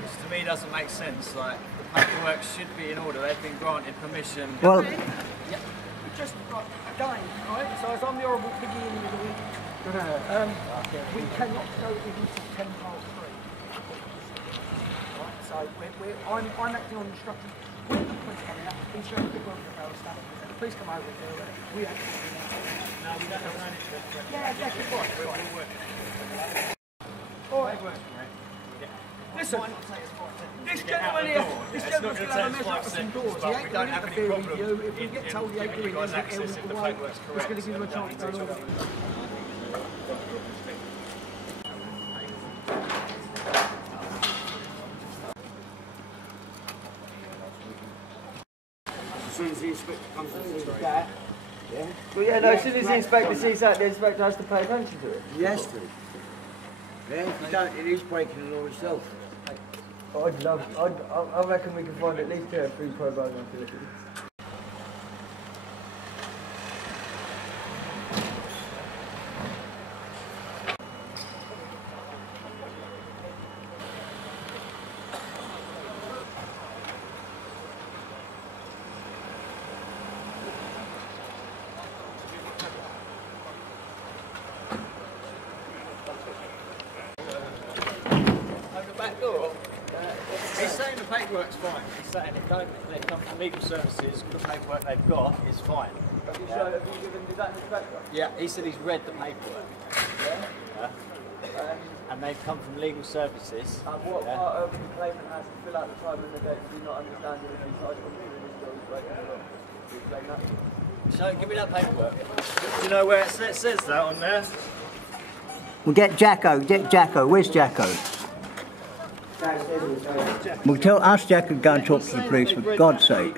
Which to me doesn't make sense. Like, the paperwork should be in order. They've been granted permission. Well, yeah, just again, right? So as I'm the horrible piggy in the middle, we cannot go even to 10 past 3. Right? So I'm acting on instruction. When the police coming up, instruction the barrel stuff. Please come over here. We have to do that. No, we don't have an yeah, that's right. All right. Listen, this gentleman here, this gentleman's going to have a measure up for some doors. He ain't going to interfere with you. If we get told he ain't doing anything else, it's going to give him a chance to go on. as the inspector comes and sees that, yeah. Well, yeah, no, as soon as the inspector sees that, the inspector has to pay attention to it. He has to. Yeah, if you don't, it is breaking the law itself. I reckon we can find at least 2 or 3 pro bono activities. He's saying the paperwork's fine. He's saying they come from legal services, the paperwork they've got is fine. Have you given that inspector? Yeah, he said he's read the paperwork. Yeah. And they've come from legal services. And what part of the claimant has to fill out the time and the date? Do you not understand that he's not coming through this bill breaking the law? Do you explain that? So give me that paperwork. Do you know where it says that on there? We'll get Jacko. Get Jacko. Where's Jacko? We'll ask Jacko to go and talk to the police, for God's sake.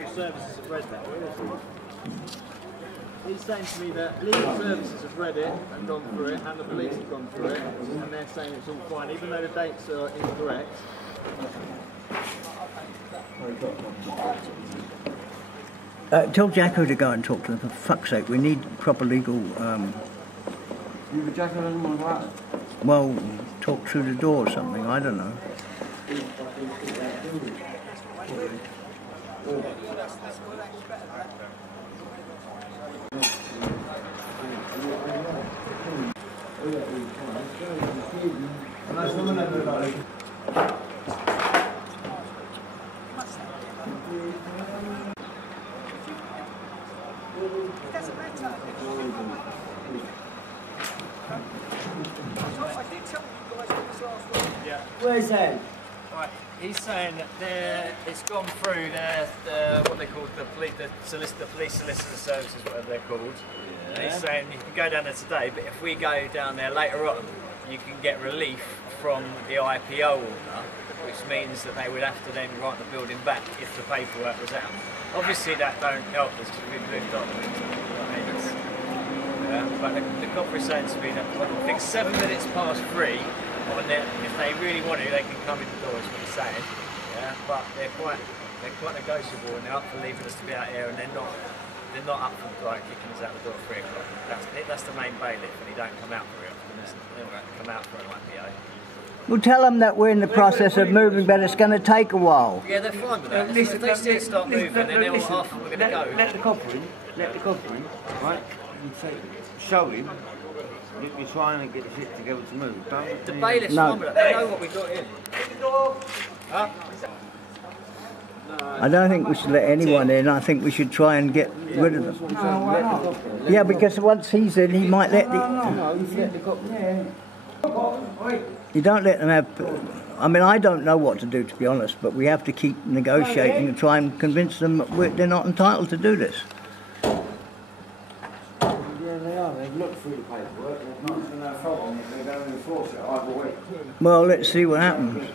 He's saying to me that legal services have read it and gone through it, and the police have gone through it, and they're saying it's all fine, even though the dates are incorrect. Tell Jacko to go and talk to them, for fuck's sake. We need proper legal... Jacko doesn't want to go out. Well, talk through the door or something, I don't know. Where's that? Right, he's saying that it's gone through what they call the police solicitor services, whatever they're called. Yeah. And he's saying you can go down there today, but if we go down there later on, you can get relief from the IPO order, which means that they would have to then write the building back if the paperwork was out. Obviously that don't help us because we've moved on. But the cop was saying to me that I think 7 minutes past 3. On there, if they really want to, they can come in the door, is what he's saying. Yeah, but they're quite negotiable, and they're up for leaving us to be out here, and they're not up for like kicking us out the door at 3 o'clock. That's the main bailiff, and he don't come out very often. They don't come out for an IPO. We'll tell them that we're in the process of moving, but it's going to take a while. Yeah, they're fine with that. If they see it start moving, then they're all off, and we're going to go. Let the copper in, right? You say, show him. You're trying to get the shit together to move. The bailiff's fine with that. They know what we got in. Huh? I don't think we should let anyone in. I think we should try and get rid of them. No, why not? Yeah, because once he's in, he might let the... No, you let the copper in. You don't let them have... I mean, I don't know what to do, to be honest, but we have to keep negotiating and try and convince them that they're not entitled to do this. They've looked through the paperwork, there's not no problem if they're going to enforce it either way. Well, let's see what happens.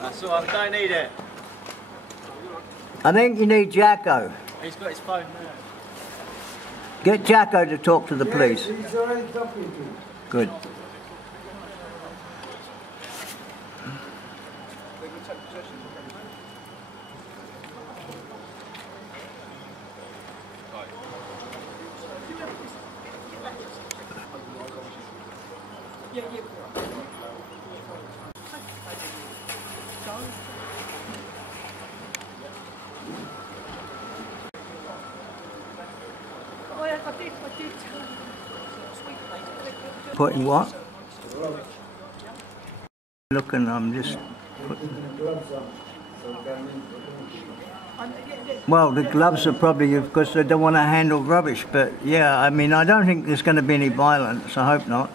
That's all, I don't need it. I think you need Jacko. He's got his phone there. Get Jacko to talk to the police. He's already talking to you. Good. Putting what? Looking, I'm just putting... Well, the gloves are probably because they don't want to handle rubbish, but yeah, I mean, I don't think there's going to be any violence, I hope not.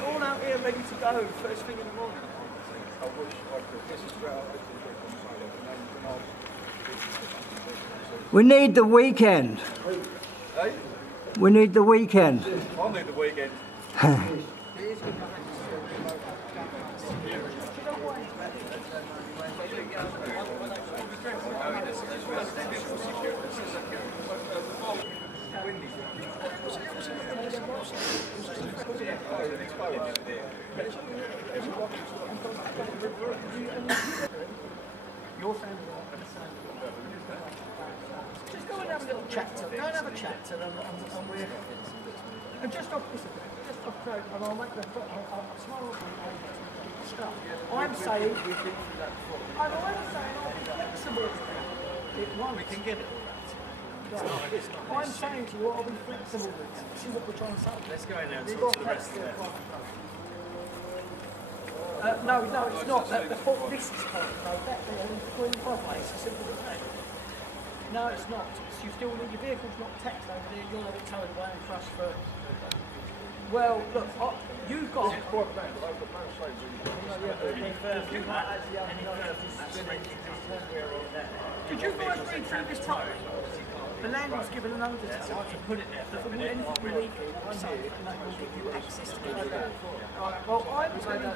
all out here ready to go first thing in the morning. We need the weekend. Hey? We need the weekend. I need the weekend. Just go and have a little chat to them. Go and have a chat to them, and just off, and I'll make the smile stuff. I'm saying, I'll be flexible. It won't. We can get it. I'm saying to you, I'll be flexible. See what we're trying to say. Let's go in there and talk to the rest of it. No, it's not. This is point, though. That there is green place. It's simple as that. No, it's not. You still need your vehicle's not taxed over there. You'll have it towed away and crushed for. Well, look, you've got. Did you guys read through this properly? The landlord's given an undertaking to put it there. That anything illegal will say and that will give you access to get it there. Well, I'm telling you, I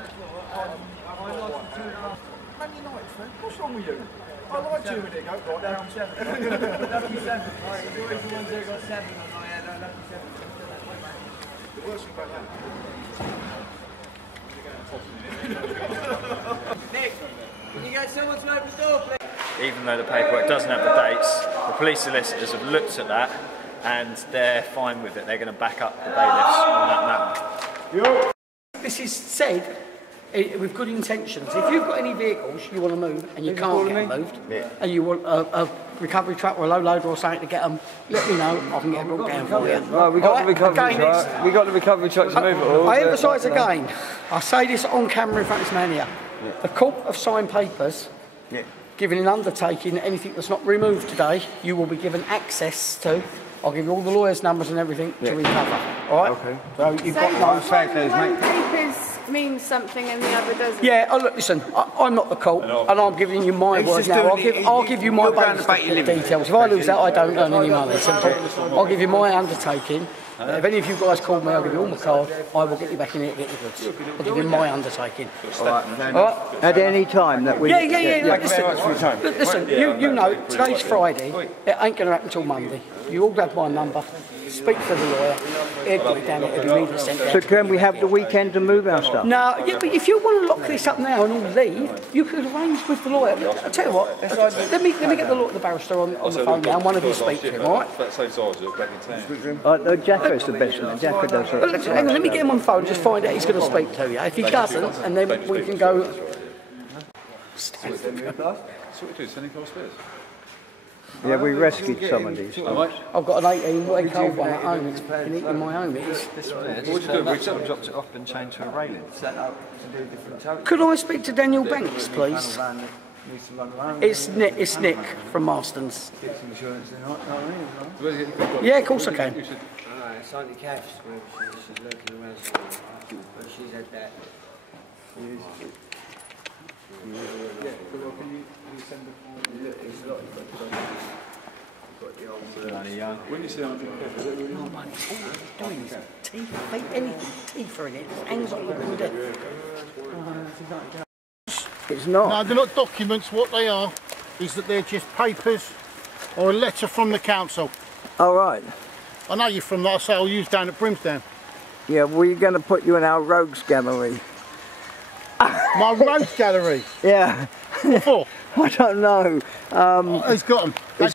like the 2.5. Monday night, friend. What's wrong with you? I like 2 minutes ago. Right down 7. Lucky 7. Right, you're always the ones that got 7 on my head. Lucky 7. The worst thing about that. Nick, can you get someone to open the door, please? Even though the paperwork doesn't have the dates, the police solicitors have looked at that and they're fine with it. They're going to back up the bailiffs on that matter. This is said with good intentions. If you've got any vehicles you want to move and you can't get them moved, and you want a recovery truck or a low loader or something to get them, let me know. I can get them brought down for you. Right, we got the recovery truck. We got the recovery truck to move it all. I emphasise again. I say this on camera in front of this man here. The court have signed papers. Giving an undertaking that anything that's not removed today, you will be given access to. I'll give you all the lawyers' numbers and everything to recover. All right? Okay. So you've got no factors, mate. Papers means something and the other doesn't. Yeah. Oh, look, listen. I'm not the court, and I'm giving you my word now. I'll give you my details. If I lose that, I don't earn any money. Simple. I'll give you my undertaking. If any of you guys call me, I'll give you all my card. I will get you back in here to get your goods. I'll give you my undertaking. All right. At any time that we. Yeah. Listen, you know, today's Friday. It ain't going to happen till Monday. You all have my number. Speak to the lawyer. He'll put it down. It'll be immediately sent down. So can we have the weekend to move our stuff? No, yeah, but if you want to lock this up now and all leave, you could arrange with the lawyer. I'll tell you what. Let me get the barrister on the phone now, and one of you speak to him, all right? That same size as back in town. No, Jacko's the best one. Jacko does it. Hang on, let me get him on the phone. Just find out he's going to speak to you. If he doesn't, and then we can go. So what do? Send him past spares. Yeah, we rescued some of these. I've got an 18-week old one at home. It's been eating my home. This one here. What do? We dropped it off and changed to a railing. Set up to do different totes. Could I speak to Daniel Banks, please? It's Nick from Marston's. Yeah, of course I can. It's Auntie Kath's where she's lurking around but she's had that. When you say Auntie Kath, is it really? No money. All you're doing is teeth, anything, teeth are in it. It hangs on the window. It's not. No, they're not documents. What they are is that they're just papers or a letter from the council. All right. I know you're from that, so I'll use down at Brimsdown. Yeah, we're going to put you in our rogues gallery. My rogues gallery? Yeah. What for? I don't know. Who's got them? It's